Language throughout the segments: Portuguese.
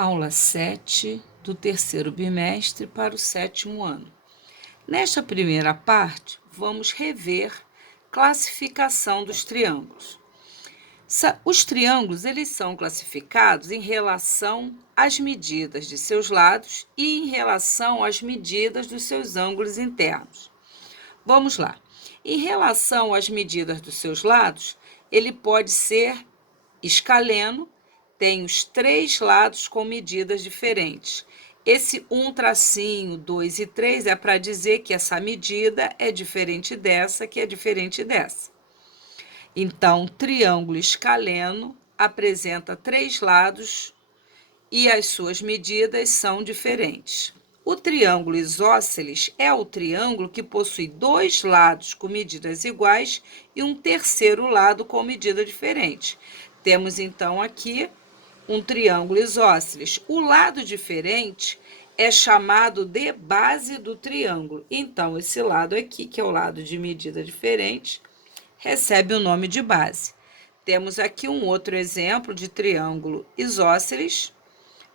Aula 7 do terceiro bimestre para o sétimo ano. Nesta primeira parte, vamos rever classificação dos triângulos. Os triângulos eles são classificados em relação às medidas de seus lados e em relação às medidas dos seus ângulos internos. Vamos lá. Em relação às medidas dos seus lados, ele pode ser escaleno, tem os três lados com medidas diferentes. Esse 1 tracinho, 2 e 3 é para dizer que essa medida é diferente dessa, que é diferente dessa. Então, triângulo escaleno apresenta três lados e as suas medidas são diferentes. O triângulo isósceles é o triângulo que possui dois lados com medidas iguais e um terceiro lado com medida diferente. Temos, então, aqui um triângulo isósceles. O lado diferente é chamado de base do triângulo. Então, esse lado aqui, que é o lado de medida diferente, recebe o nome de base. Temos aqui um outro exemplo de triângulo isósceles,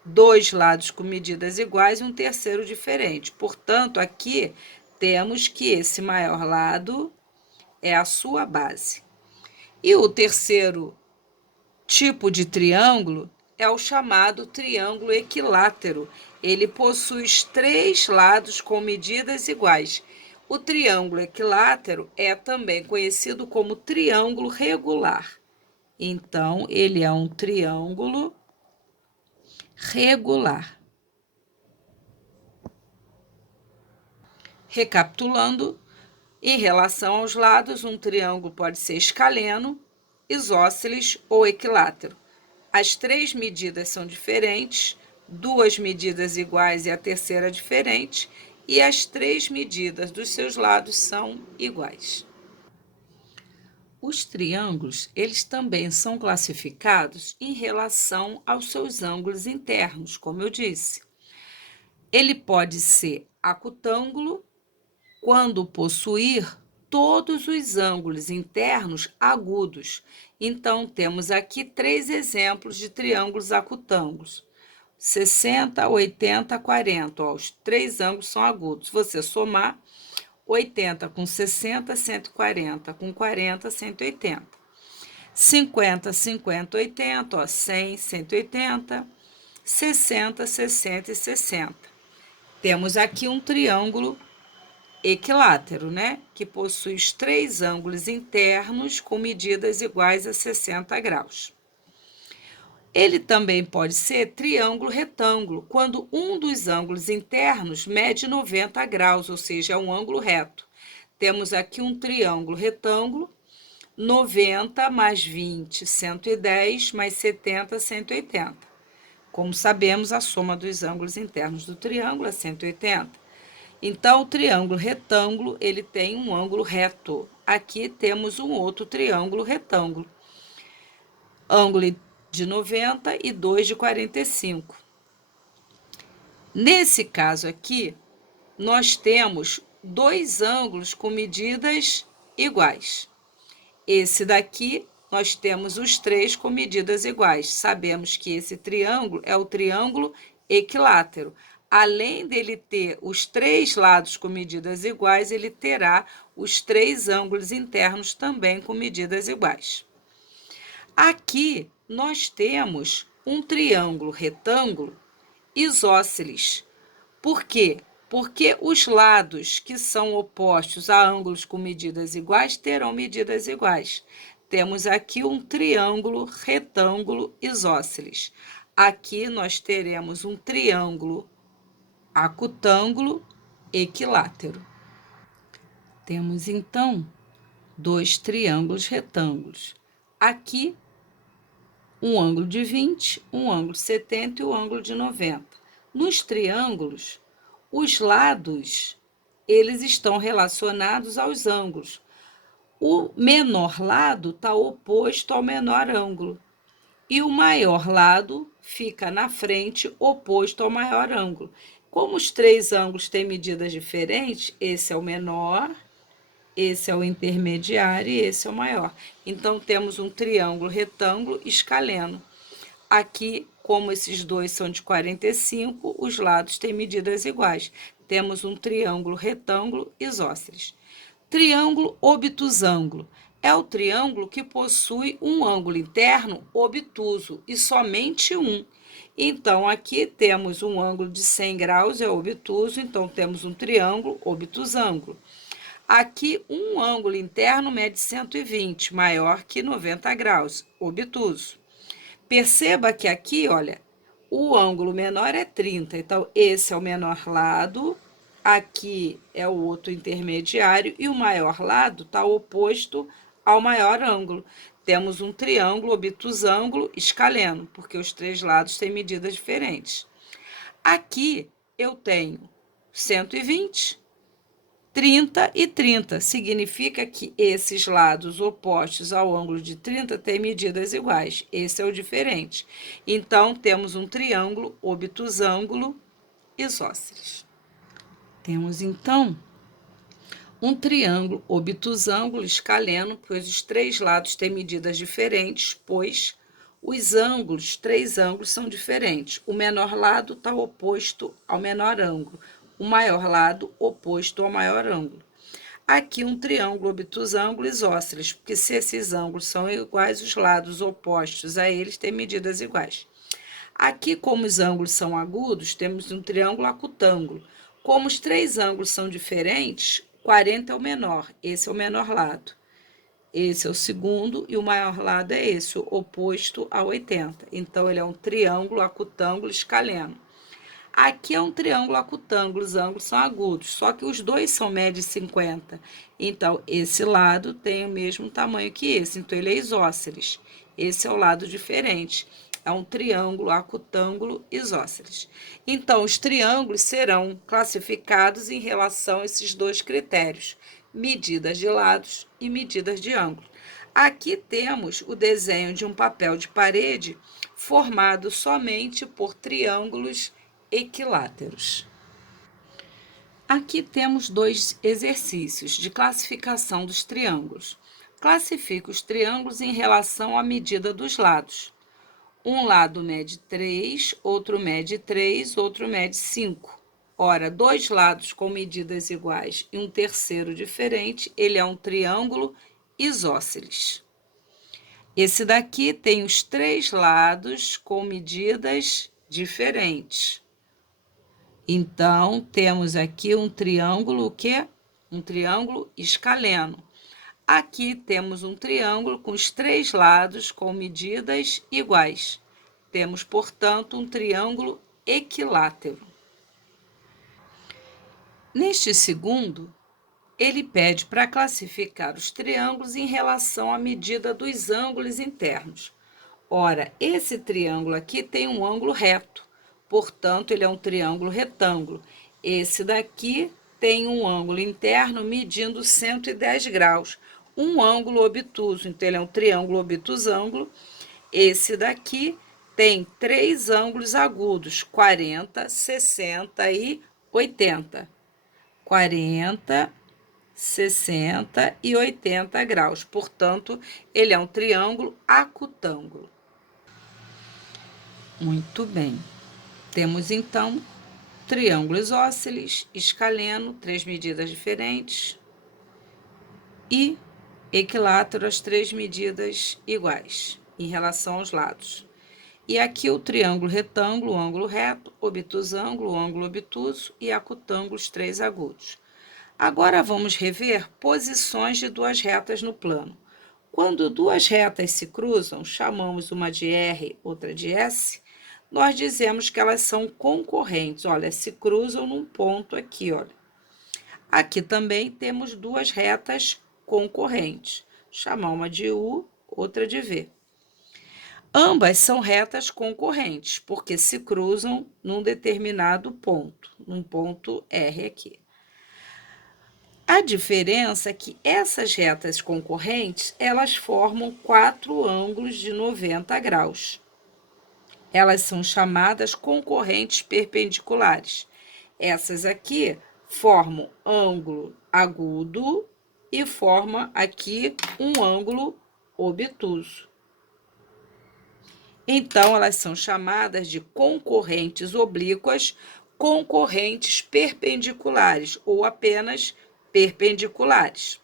dois lados com medidas iguais e um terceiro diferente. Portanto, aqui temos que esse maior lado é a sua base. E o terceiro tipo de triângulo é o chamado triângulo equilátero. Ele possui os três lados com medidas iguais. O triângulo equilátero é também conhecido como triângulo regular. Então, ele é um triângulo regular. Recapitulando, em relação aos lados, um triângulo pode ser escaleno, isósceles ou equilátero. As três medidas são diferentes, duas medidas iguais e a terceira diferente, e as três medidas dos seus lados são iguais. Os triângulos, eles também são classificados em relação aos seus ângulos internos, como eu disse. Ele pode ser acutângulo quando possuir todos os ângulos internos agudos. Então, temos aqui três exemplos de triângulos acutângulos. 60, 80, 40. Ó, os três ângulos são agudos. Se você somar, 80 com 60, 140. Com 40, 180. 50, 50, 80. Ó, 100, 180. 60, 60 e 60. Temos aqui um triângulo equilátero, né? Que possui os três ângulos internos com medidas iguais a 60 graus. Ele também pode ser triângulo retângulo, quando um dos ângulos internos mede 90 graus, ou seja, é um ângulo reto. Temos aqui um triângulo retângulo, 90 mais 20, 110, mais 70, 180. Como sabemos, a soma dos ângulos internos do triângulo é 180. Então, o triângulo retângulo, ele tem um ângulo reto. Aqui temos um outro triângulo retângulo. Ângulo de 90 e 2 de 45. Nesse caso aqui, nós temos dois ângulos com medidas iguais. Esse daqui, nós temos os três com medidas iguais. Sabemos que esse triângulo é o triângulo equilátero. Além dele ter os três lados com medidas iguais, ele terá os três ângulos internos também com medidas iguais. Aqui, nós temos um triângulo retângulo isósceles. Por quê? Porque os lados que são opostos a ângulos com medidas iguais terão medidas iguais. Temos aqui um triângulo retângulo isósceles. Aqui nós teremos um triângulo acutângulo equilátero. Temos, então, dois triângulos retângulos. Aqui, um ângulo de 20, um ângulo de 70 e um ângulo de 90. Nos triângulos, os lados, eles estão relacionados aos ângulos. O menor lado está oposto ao menor ângulo. E o maior lado fica na frente, oposto ao maior ângulo. Como os três ângulos têm medidas diferentes, esse é o menor, esse é o intermediário e esse é o maior. Então, temos um triângulo retângulo escaleno. Aqui como esses dois são de 45, os lados têm medidas iguais. Temos um triângulo retângulo isósceles. Triângulo obtusângulo é o triângulo que possui um ângulo interno obtuso e somente um. Então, aqui temos um ângulo de 100 graus, é obtuso, então temos um triângulo obtusângulo. Aqui, um ângulo interno mede 120, maior que 90 graus, obtuso. Perceba que aqui, olha, o ângulo menor é 30, então esse é o menor lado, aqui é o outro intermediário e o maior lado está oposto ao maior ângulo. Temos um triângulo obtusângulo escaleno, porque os três lados têm medidas diferentes. Aqui eu tenho 120, 30 e 30. Significa que esses lados opostos ao ângulo de 30 têm medidas iguais. Esse é o diferente. Então, temos um triângulo obtusângulo isósceles. Temos, então, um triângulo obtusângulo escaleno, pois os três lados têm medidas diferentes, pois os ângulos, três ângulos, são diferentes. O menor lado está oposto ao menor ângulo, o maior lado oposto ao maior ângulo. Aqui um triângulo obtusângulo isósceles, porque se esses ângulos são iguais, os lados opostos a eles têm medidas iguais. Aqui, como os ângulos são agudos, temos um triângulo acutângulo. Como os três ângulos são diferentes, 40 é o menor, esse é o menor lado. Esse é o segundo e o maior lado é esse, o oposto a 80. Então, ele é um triângulo acutângulo escaleno. Aqui é um triângulo acutângulo, os ângulos são agudos, só que os dois são médio 50. Então, esse lado tem o mesmo tamanho que esse, então ele é isósceles. Esse é o lado diferente. É um triângulo acutângulo isósceles. Então, os triângulos serão classificados em relação a esses dois critérios, medidas de lados e medidas de ângulo. Aqui temos o desenho de um papel de parede formado somente por triângulos equiláteros. Aqui temos dois exercícios de classificação dos triângulos. Classifique os triângulos em relação à medida dos lados. Um lado mede 3, outro mede 3, outro mede 5. Ora, dois lados com medidas iguais e um terceiro diferente, ele é um triângulo isósceles. Esse daqui tem os três lados com medidas diferentes. Então, temos aqui um triângulo, o quê? Um triângulo escaleno. Aqui temos um triângulo com os três lados com medidas iguais. Temos, portanto, um triângulo equilátero. Neste segundo, ele pede para classificar os triângulos em relação à medida dos ângulos internos. Ora, esse triângulo aqui tem um ângulo reto, portanto, ele é um triângulo retângulo. Esse daqui tem um ângulo interno medindo 110 graus, um ângulo obtuso, então ele é um triângulo obtusângulo. Esse daqui tem três ângulos agudos, 40, 60 e 80. 40, 60 e 80 graus. Portanto, ele é um triângulo acutângulo. Muito bem. Temos, então, triângulo isósceles, escaleno, três medidas diferentes, e equilátero, as três medidas iguais em relação aos lados. E aqui o triângulo retângulo, o ângulo reto, obtusângulo, o ângulo obtuso e acutângulo, os três agudos. Agora vamos rever posições de duas retas no plano. Quando duas retas se cruzam, chamamos uma de R, outra de S, nós dizemos que elas são concorrentes. Olha, se cruzam num ponto aqui, olha. Aqui também temos duas retas concorrentes. Chamar uma de U, outra de V. Ambas são retas concorrentes, porque se cruzam num determinado ponto, num ponto R aqui. A diferença é que essas retas concorrentes, elas formam quatro ângulos de 90 graus. Elas são chamadas concorrentes perpendiculares. Essas aqui formam ângulo agudo e forma aqui um ângulo obtuso. Então, elas são chamadas de concorrentes oblíquas, concorrentes perpendiculares ou apenas perpendiculares.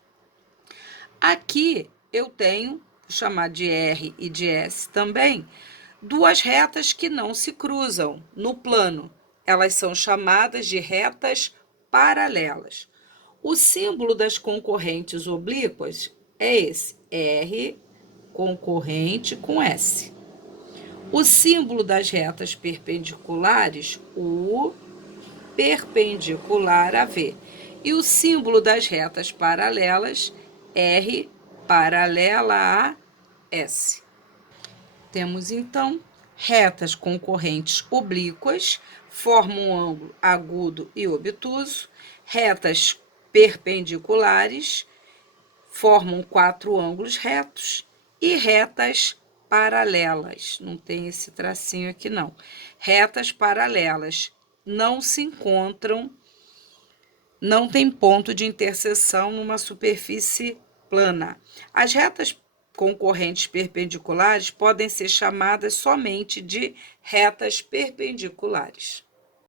Aqui eu tenho, vou chamar de R e de S também, duas retas que não se cruzam no plano. Elas são chamadas de retas paralelas. O símbolo das concorrentes oblíquas é esse, R concorrente com S. O símbolo das retas perpendiculares, U perpendicular a V. E o símbolo das retas paralelas, R paralela a S. Temos, então, retas concorrentes oblíquas, formam um ângulo agudo e obtuso, retas perpendiculares, formam 4 ângulos retos, e retas paralelas, não tem esse tracinho aqui não, retas paralelas não se encontram, não tem ponto de interseção numa superfície plana. As retas concorrentes perpendiculares podem ser chamadas somente de retas perpendiculares.